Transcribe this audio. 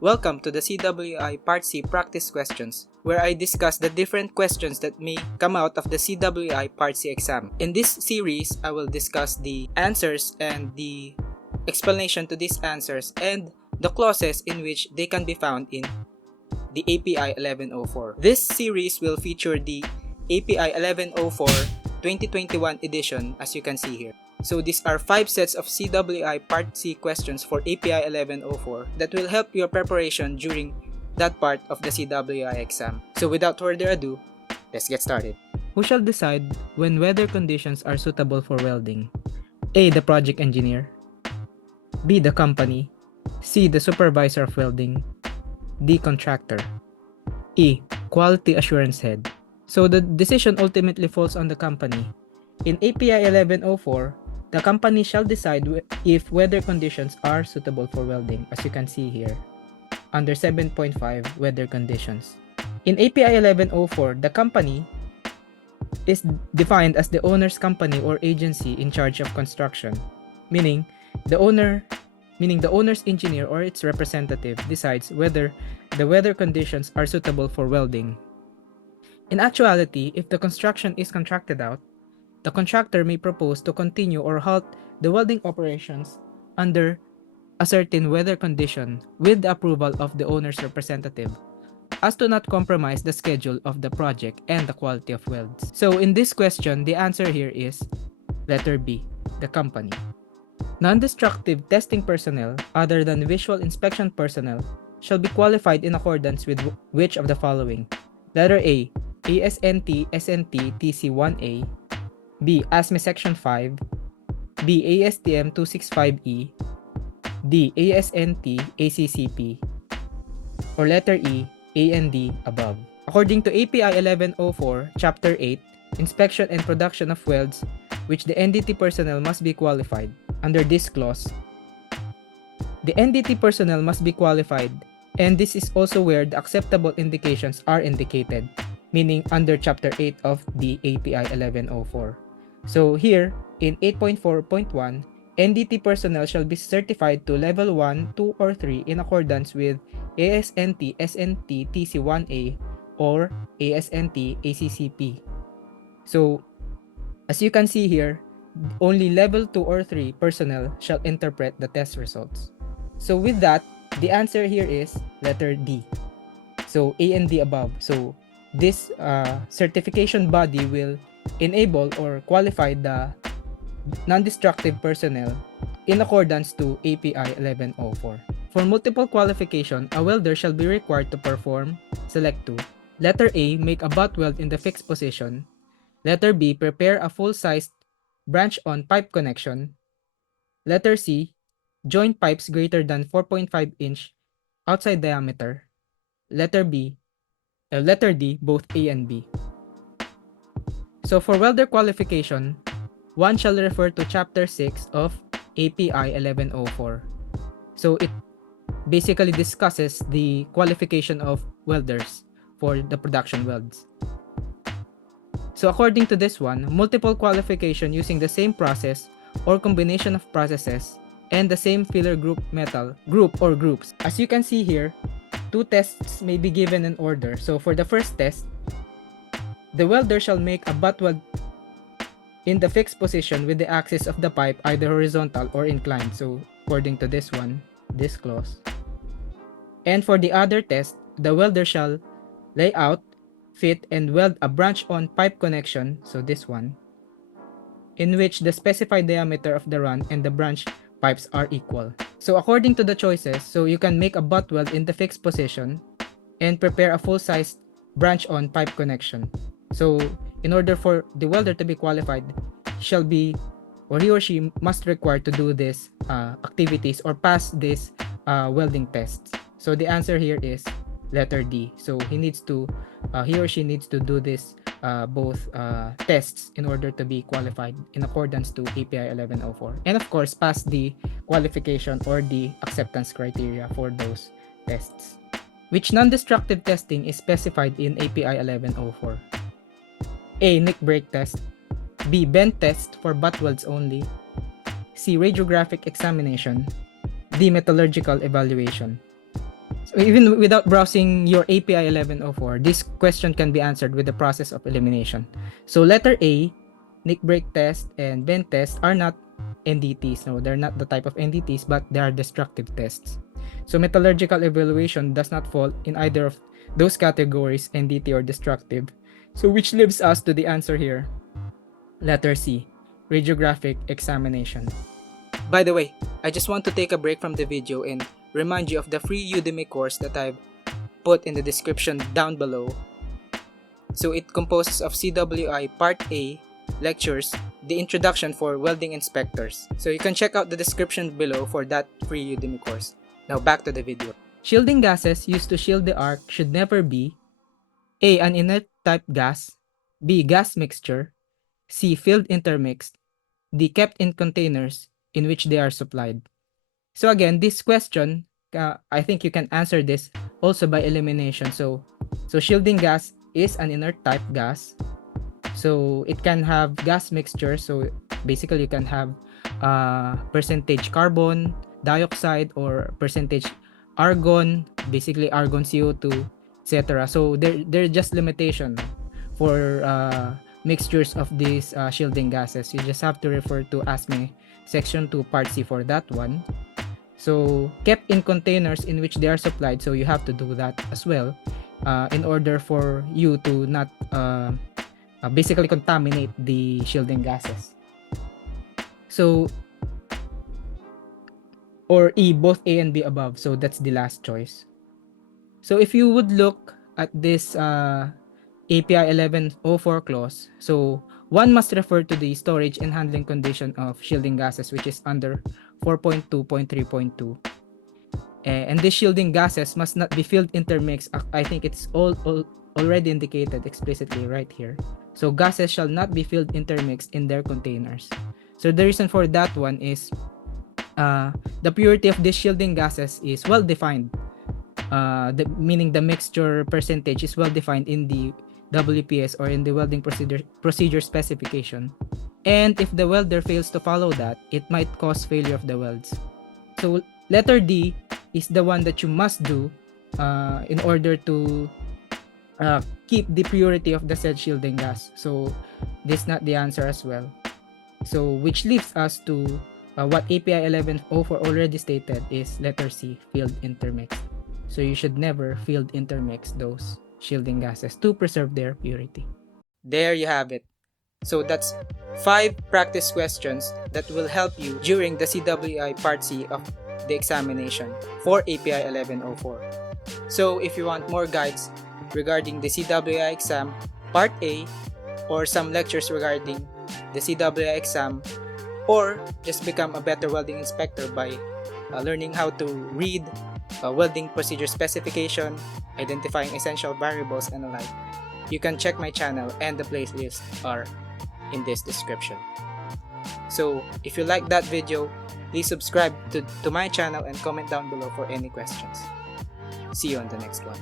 Welcome to the CWI Part C practice questions, where I discuss the different questions that may come out of the CWI Part C exam. In this series, I will discuss the answers and the explanation to these answers and the clauses in which they can be found in the API 1104. This series will feature the API 1104 2021 edition, as you can see here. So these are 5 sets of CWI Part C questions for API 1104 that will help your preparation during that part of the CWI exam. So without further ado, let's get started. Who shall decide when weather conditions are suitable for welding? A. The project engineer. B. The company. C. The supervisor of welding. D. Contractor. E. Quality assurance head. So the decision ultimately falls on the company. In API 1104, the company shall decide if weather conditions are suitable for welding, as you can see here, under 7.5 weather conditions. In API 1104, the company is defined as the owner's company or agency in charge of construction, meaning the owner's engineer or its representative decides whether the weather conditions are suitable for welding. In actuality, if the construction is contracted out, the contractor may propose to continue or halt the welding operations under a certain weather condition with the approval of the owner's representative, as to not compromise the schedule of the project and the quality of welds. So in this question, the answer here is letter B, the company. Non-destructive testing personnel other than visual inspection personnel shall be qualified in accordance with which of the following? Letter A, ASNT SNT TC1A. B. ASME Section 5. B. ASTM 265E. D. ASNT ACCP. Or letter E, A and D above. According to API 1104, Chapter 8, Inspection and Production of Welds, which the NDT personnel must be qualified. Under this clause, the NDT personnel must be qualified, and this is also where the acceptable indications are indicated, meaning under Chapter 8 of the API 1104. So here, in 8.4.1, NDT personnel shall be certified to level 1, 2, or 3 in accordance with ASNT SNT TC1A or ASNT ACCP. So, as you can see here, only level 2 or 3 personnel shall interpret the test results. So with that, the answer here is letter D. So A and D above. So this certification body will enable or qualify the non-destructive personnel in accordance to API 1104. For multiple qualification, a welder shall be required to perform, select 2. Letter A, make a butt weld in the fixed position. Letter B, prepare a full-sized branch-on pipe connection. Letter C, join pipes greater than 4.5 inch outside diameter. Letter D, both A and B. So for welder qualification, one shall refer to Chapter 6 of API 1104. So it basically discusses the qualification of welders for the production welds. So according to this one, multiple qualification using the same process or combination of processes and the same filler groups. As you can see here, 2 tests may be given in order. So for the first test, the welder shall make a butt weld in the fixed position with the axis of the pipe either horizontal or inclined. So according to this one, this clause. And for the other test, the welder shall lay out, fit, and weld a branch-on pipe connection, so this one, in which the specified diameter of the run and the branch pipes are equal. So according to the choices, so you can make a butt weld in the fixed position and prepare a full-size branch-on pipe connection. So in order for the welder to be qualified, he or she must require to do this activities or pass this welding tests. So the answer here is letter D. So he or she needs to do this both tests in order to be qualified in accordance to API 1104, and of course pass the qualification or the acceptance criteria for those tests. Which non-destructive testing is specified in API 1104? A. Nick brake test. B. Bend test for butt welds only. C. Radiographic examination. D. Metallurgical evaluation. So even without browsing your API 1104, this question can be answered with the process of elimination. So letter A, nick break test and bend test are not NDTs. No, they're not the type of NDTs, but they are destructive tests. So metallurgical evaluation does not fall in either of those categories, NDT or destructive. So which leaves us to the answer here. Letter C, radiographic examination. By the way, I just want to take a break from the video and remind you of the free Udemy course that I've put in the description down below. So it composes of CWI Part A lectures, the introduction for welding inspectors. So you can check out the description below for that free Udemy course. Now back to the video. Shielding gases used to shield the arc should never be A. An inert type gas, B. Gas mixture, C. Filled intermixed, D. Kept in containers in which they are supplied. So again, this question, I think you can answer this also by elimination. So shielding gas is an inert type gas. So it can have gas mixture. So basically you can have percentage carbon dioxide or percentage argon, basically argon CO2, etc. So there are just limitation for mixtures of these shielding gases. You just have to refer to ASME section 2 part C for that one. So kept in containers in which they are supplied, so you have to do that as well in order for you to not basically contaminate the shielding gases. So or E, both A and B above, so that's the last choice. So if you would look at this API 1104 clause, so one must refer to the storage and handling condition of shielding gases, which is under 4.2.3.2. And these shielding gases must not be filled intermixed. I think it's already indicated explicitly right here. So gases shall not be filled intermixed in their containers. So the reason for that one is the purity of these shielding gases is well defined. Meaning the mixture percentage is well defined in the WPS or in the welding procedure specification. And if the welder fails to follow that, it might cause failure of the welds. So letter D is the one that you must do in order to keep the purity of the said shielding gas. So this is not the answer as well. So which leaves us to what API 1104 already stated is letter C, field intermixed. So you should never field intermix those shielding gases to preserve their purity. There you have it. So that's 5 practice questions that will help you during the CWI Part C of the examination for API 1104. So if you want more guides regarding the CWI exam Part A or some lectures regarding the CWI exam, or just become a better welding inspector by learning how to read welding procedure specification, identifying essential variables and the like, you can check my channel and the playlists are in this description. So if you like that video, please subscribe to my channel and comment down below for any questions. See you on the next one.